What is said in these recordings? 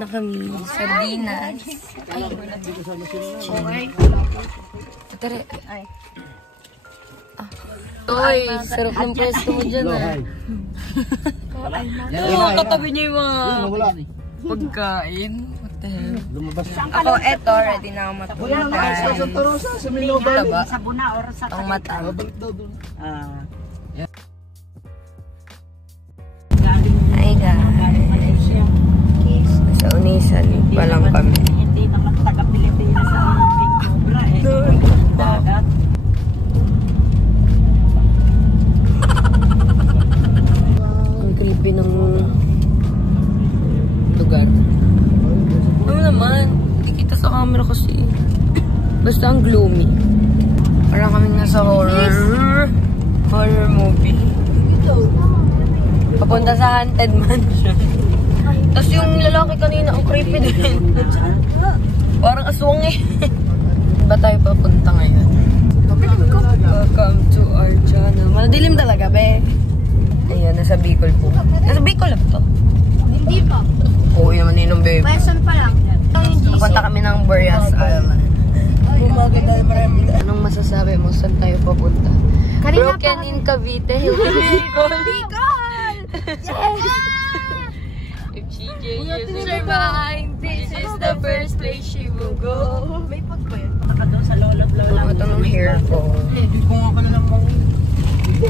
na kami. Sardinas. Ay. Okay. Tara. Ay. Oy, sarap ng pwesto mo dyan ah. Katabi niya yung mga pagkain. What the hell? Ako, eto, ready na ako matulog. Ang mata. Hi guys. Sa Unisan pa lang kami. Hindi naman taga-Pilipinas sa Cobra eh. Dagat. Ang creepy ng lugar. Ano naman? Hindi kita sa camera kasi. Basta ang gloomy. Parang kami nasa horror movie. Papunta sa haunted mansion. Tapos yung lalaki kanina, ang creepy din. Parang aswang eh. Ba tayo papunta ngayon? Welcome to our channel. Madilim talaga, be. Ayan, nasa Bicol po. Nasa Bicol lang to? Hindi pa. Oo, yung maninong babe. Quezon pa lang. Pupunta kami ng Boreas Island. Anong masasabi mo? Saan tayo papunta? Broken in Cavite. Bicol! Bicol! If she just survive, this is the first place she will go. May pag ba yun? Punta ka doon sa lolo't lola. Ito ng hair ko. Hindi ko nga ka na naman.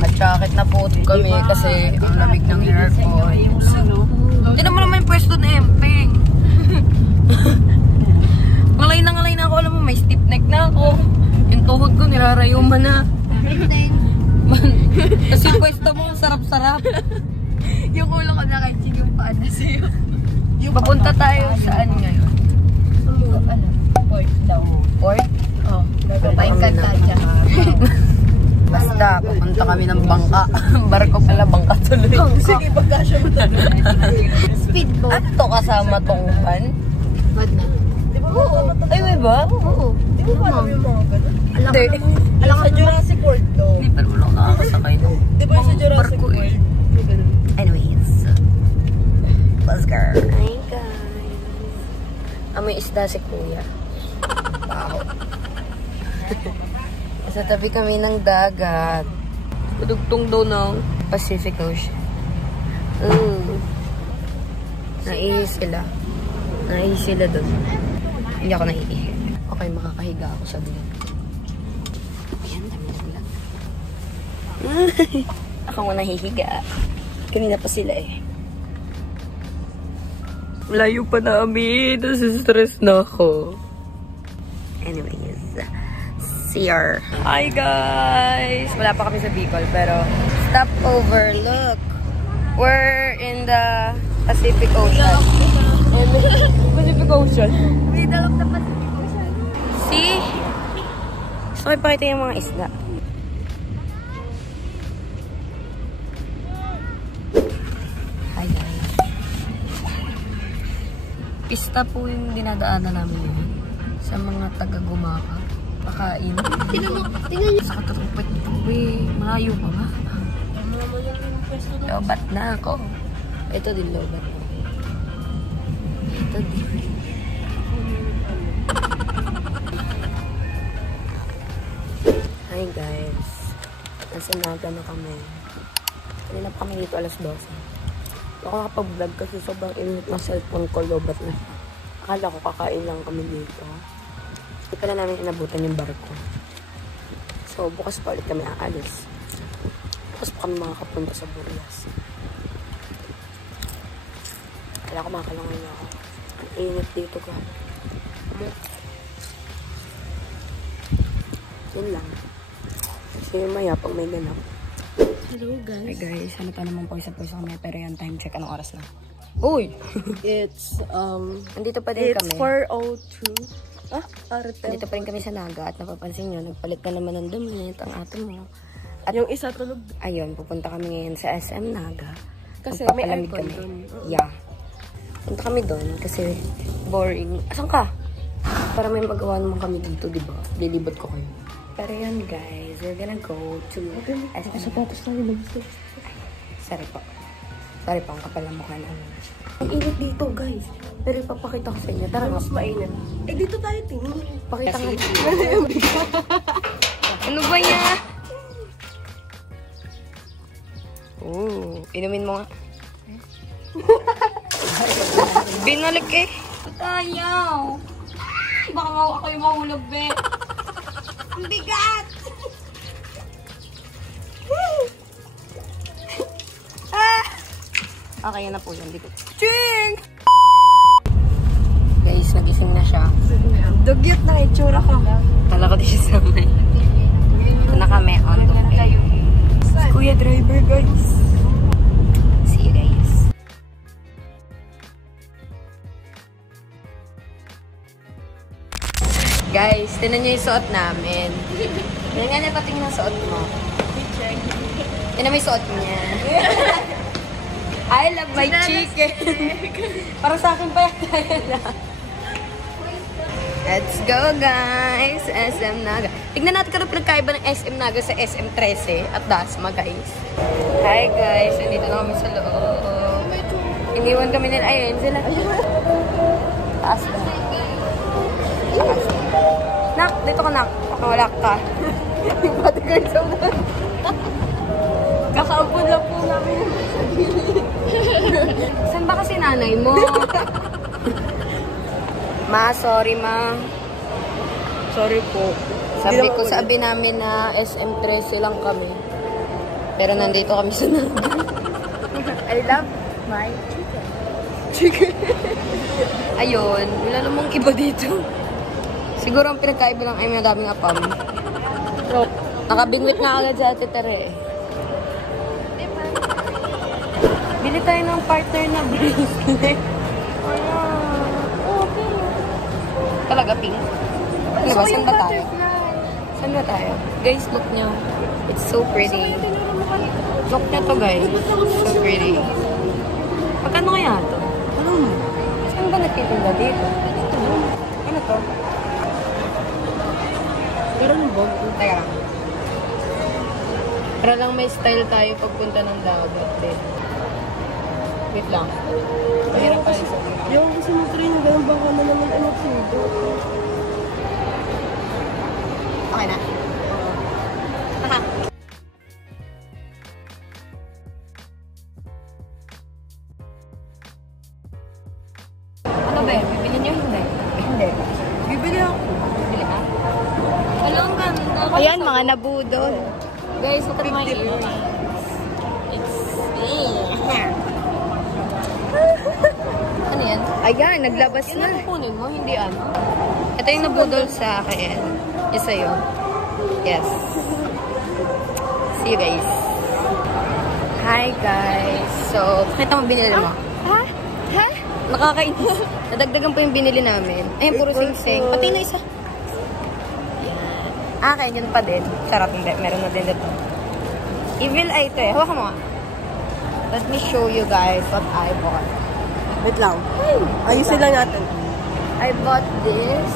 At jacket na po kami kasi ang lamig ng hair ko. Hindi naman naman yung pwesto na empeng. Ngalay na ako. Alam mo, may stiff neck na ako. Yung tuhod ko, nirarayuman na. Kasi yung pwesto mo, sarap-sarap. Yung ulo ko na kahit yung paan na sa'yo. Papunta tayo saan ngayon? Port daw. Port? Oh, paingkan ka dyan. Basta, papunta kami ng bangka. Barko pala, bangka tuloy. Sige, pagkasya mo tuloy. Speedboat. Ano to kasama tong van? Bad na. Di ba? Oo. Ay, may ba? Oo. Di ba pa alam yung mga ganun? Hindi. Alam sa Jurassic World to. Hindi pa rin ako nakakasakay doon. Di ba sa Jurassic Barko World? eh. Anyways. Let's go. Hi guys. Amoy isda si Kuya. Wow. Sa tabi kami ng dagat. Dugtong daw ng Pacific Ocean. Naihi sila. Naihi sila doon. Hindi ako naihi. Okay, makakahiga ako sa doon. Ayan, dami na sila. Ako nga nahihiga. Kanina pa sila eh. Layo pa namin. Nasa-stress na ako. Anyways. CR. Hi guys! Wala pa kami sa Bicol pero stopover. Look! We're in the Pacific Ocean. Pacific Ocean. Middle of the Pacific Ocean. See? Gusto ko ipakita yung mga isda. Hi guys. Pista po yung dinadaanan namin yun. Sa mga taga-Gumaka. Pakain. Tingnan niyo. Sa katutupit po eh. Malayo pa nga. Lobat na ako. Ito din lobat. Ito din. Hi guys. Nasa Naga na kami. Kanina pa kami dito alas 12. Ako nakapag-vlog kasi sobrang init ng cellphone ko. Lobat na. Akala ko kakain lang kami dito. Hindi pala namin inabutan yung barko. So, bukas pa ulit kami aalis. Bukas pa kami makakapunta sa Boreas. Kaya ko makalangan na ako. Ang init dito ko. Yun lang. Kasi maya pag may ganap. Hello guys. Hi guys, ano pa naman po isa kami. Pero yan, time check. Anong oras na? Uy! It's, Nandito pa din kami. it's 4:02. Dito pa rin kami sa Naga at napapansin nyo, nagpalit na naman ng damit ang ato mo. At Yung isa tulog. ayun, pupunta kami ngayon sa SM Naga. Kasi may Magpapalamig aircon kami. dun. Yeah. Punta kami doon kasi boring. Asan ka? Para may magawa naman kami dito, di ba? Lilibot ko kayo. Pero yun guys, we're gonna go to SM. Sapatos tayo lang. Sorry po. Sorry, pang kapal ang mukha namin. Ang init dito, guys. Pero ipapakita ko sa inyo. Tara, mas mainit. Eh, dito tayo tingin. Pakita nga. Ano ba niya? Inumin mo nga. Binalik eh. Ayaw. Baka ako yung mahulog, be. Ang bigat! Okay, yan na po yan. Ching! Guys, nagising na siya. Dugyot na itsura ko. Kala ko di siya samay. Ito na kami on the way. Kuya driver, guys. See you guys. Guys, tinan niyo yung suot namin. Yan nga na patingin ang suot mo. Yan na may suot niya. I love my chicken. Para sa akin pa yan. Let's go, guys. SM Naga. Tignan natin kung pinagkaiba ng SM Naga sa SM 13 at Dasma, guys. Hi, guys. Nandito na kami sa loob. Iniwan kami nila. Ayun sila. Taas ba? Taas. Nak, dito ka, nak. Baka wala ka. Yung bodyguard sa mga. Kakaampun lang po namin. Saan ba kasi nanay mo? Ma, sorry ma. Sorry po. Sabi namin na SM13 lang kami. Pero nandito kami sa Naga. I love my Chicken. Ayun, wala namang iba dito. Siguro ang pinagkaiba lang ay may daming apam. Nakabingwit na agad sa Ate Tere. Bili tayo ng partner na bracelet. Talaga pink? Ano ba? Saan ba tayo? Saan ba tayo? Guys, look nyo. It's so pretty. Look nyo to, guys. So pretty. Pagkano kaya to? Ano mo? Saan ba nagtitinda dito? Ano to? Pero ano ba? Teka lang. Para lang may style tayo pagpunta ng dagat eh. Wait lang. Mahirap pa rin sa yung kasi mo train, gano'n baka na naman ano sido. Okay na? Aha. Ano ba? Bibili niyo hindi? Hindi. Bibili ako. Bibili ka? Alam ka. Ayan, mga nabudol. Guys, look at my earrings. It's ano yan? Ayan, naglabas Yun ang kukunin mo, hindi ano. Ito yung nabudol sa akin. Yung sa'yo. Yes. See you guys. Hi guys. So, kita mo binili mo? Ha? Ha? Nakakainis. Nadagdagan po yung binili namin. Ayun, puro sing-sing. Pati na isa. Yan. Okay, yun pa din. Sarap hindi. Meron na din dito. Evil eye ito eh. Hawakan mo nga. Let me show you guys what I bought. Wait lang. Ayusin lang natin. I bought this.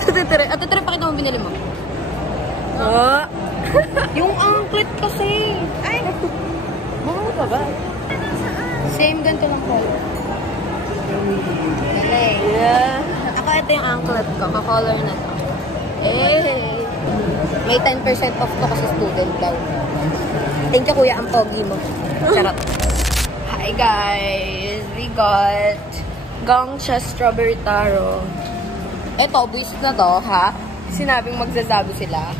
Sa Ate Tere, pakita mo binili mo. Oh. Yung anklet kasi. Ay! Mahal ka ba? Same ganito lang color. Okay. Yeah. Ako ito yung anklet ko. Ka-color na to. Eh. May 10% off to kasi student daw. Thank you kuya, ang pogi mo. Charot. Hi guys! We got Gongcha Strawberry Taro. Eto, buwisit na to, ha? Sinabing magsasabi sila.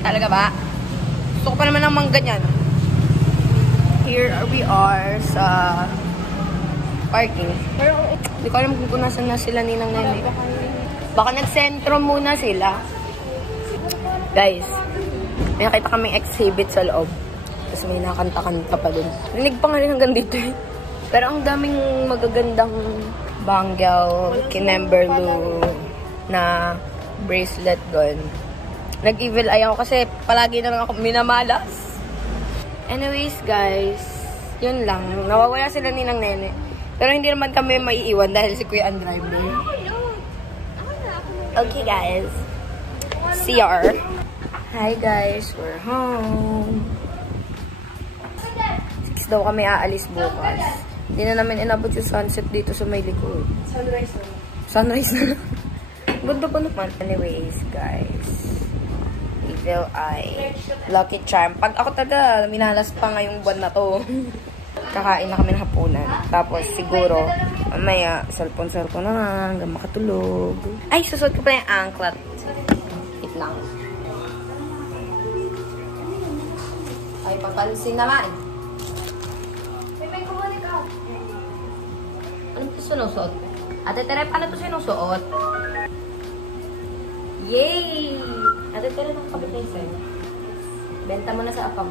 Talaga ba? Gusto ko pa naman ng mangga niyan. Here we are sa parking. Pero hindi ko alam kung nasan na sila ninang nene. Baka nagsentro muna sila. Guys, may nakita kaming exhibit sa loob. Tapos may nakanta-kanta pa dun. Rinig pa nga rin hanggang dito eh. Pero ang daming magagandang bangle, kinemberlu na bracelet doon. Nag-evil eye ako kasi palagi na lang ako minamalas. Anyways guys, yun lang. Nawawala sila ninang nene. Pero hindi naman kami maiiwan dahil si Kuya ang driver. Okay guys. CR. Hi guys, we're home. 6 daw kami aalis bukas. Hindi na namin inabot yung sunset dito sa may likod. Sunrise na. Sunrise na. Ganda pa naman. Anyways, guys. Evil Eye. Lucky Charm. Pag ako taga, minalas pa ngayong buwan na to. Kakain na kami ng hapunan. Tapos siguro, mamaya, cellphone na hanggang makatulog. Ay, susot ko pa yung anklet. Wait lang. Ay, papansin naman. May kumalik ka. Ano ito sinusuot? Ate Tere, paano ito sinusuot? Yay! Ate Tere, nakakabit na isa. Benta mo na sa apam.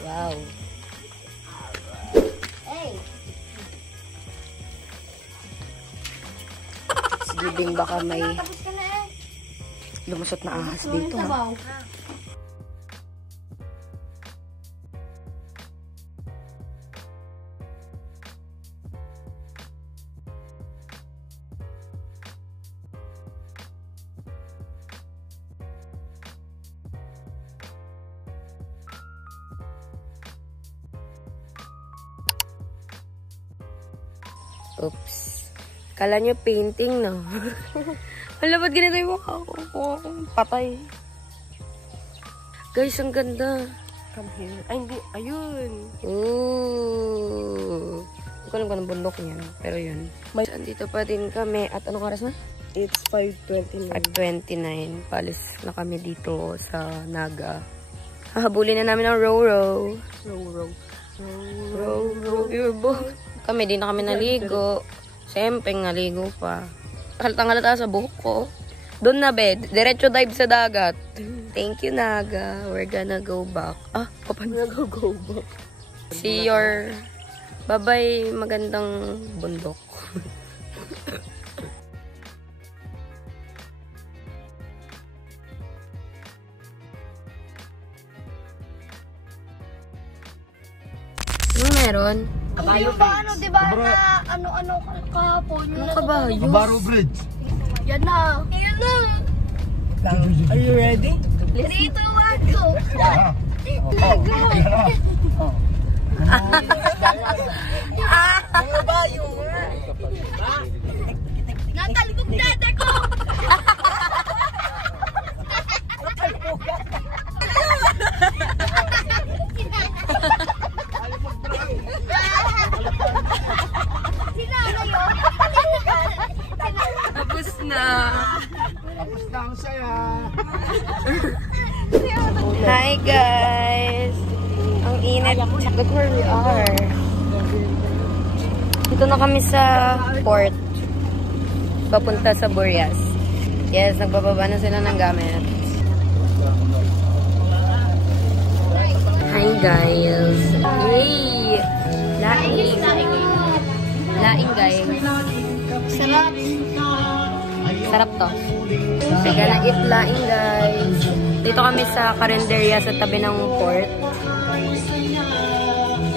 Wow. Hey! Sigibing baka may Tapos ka na eh. lumusot na ahas dito. Ha? Sabaw. Oops. Kala nyo painting, no? Hala, ba't ganito yung mukha ko? Mukha akong patay. Guys, ang ganda. Come here. Ay, hindi. Ayun. Ooh. Hindi ko alam kung anong bundok niyan. Pero yun. Andito pa din kami. At anong oras na? It's 5:29. 5:29. Palis na kami dito sa Naga. Hahabulin na namin ang row-row. Row your boat. Kami, di na kami naligo. Siyempre, naligo pa. Halatang-halata sa buhok ko. Doon na, bed. Diretso dive sa dagat. Thank you, Naga. We're gonna go back. Ah, paano go back? See your... Bye-bye, magandang bundok. Ano meron? Yung pa ano, di ba na ano kahapon? Ano kabayo? Baro Bridge. Yan na. Yan na. Are you ready? 3, 2, 1, go. Natalbog dada ko. Tapos na. Tapos na ang saya. Hi guys! Ang init. Look where we are. Dito na kami sa port. Papunta sa Burias. Yes, nagbababa na sila ng gamit. Hi guys! Yay! Laing! Laing guys. Sarap. Sarap to. We're gonna eat laing guys. Dito kami sa Carinderia sa tabi ng port.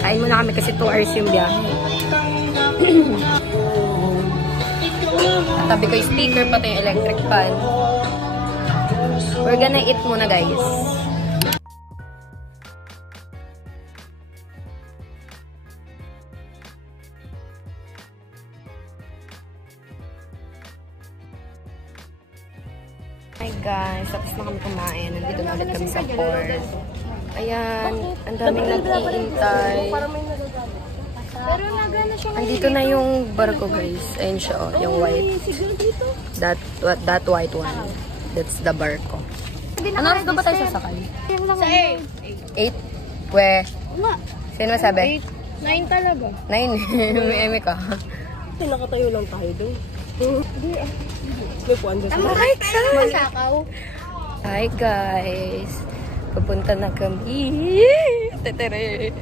Kain muna kami kasi 2 hours yung biyahe. Tabi ko yung speaker, pati yung electric fan. We're gonna eat muna guys. Hi guys, tapos na kami kumain. Nandito na ulit kami sa port. Ayan, ang daming nag-iintay. Pero nagana siya. Andito na yung barko guys. Ayun siya, oh, yung white. That white one. That's the barko. Ano oras na ba tayo sasakay? Sa 8. 8? We. Nga. Sino masabi? 9 talaga. 9. May eme ka. Nakatayo lang tayo doon. May puwan doon. Hi guys! Masakaw. Hi guys! Pupunta na kami. Tetere.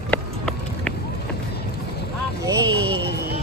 Hey!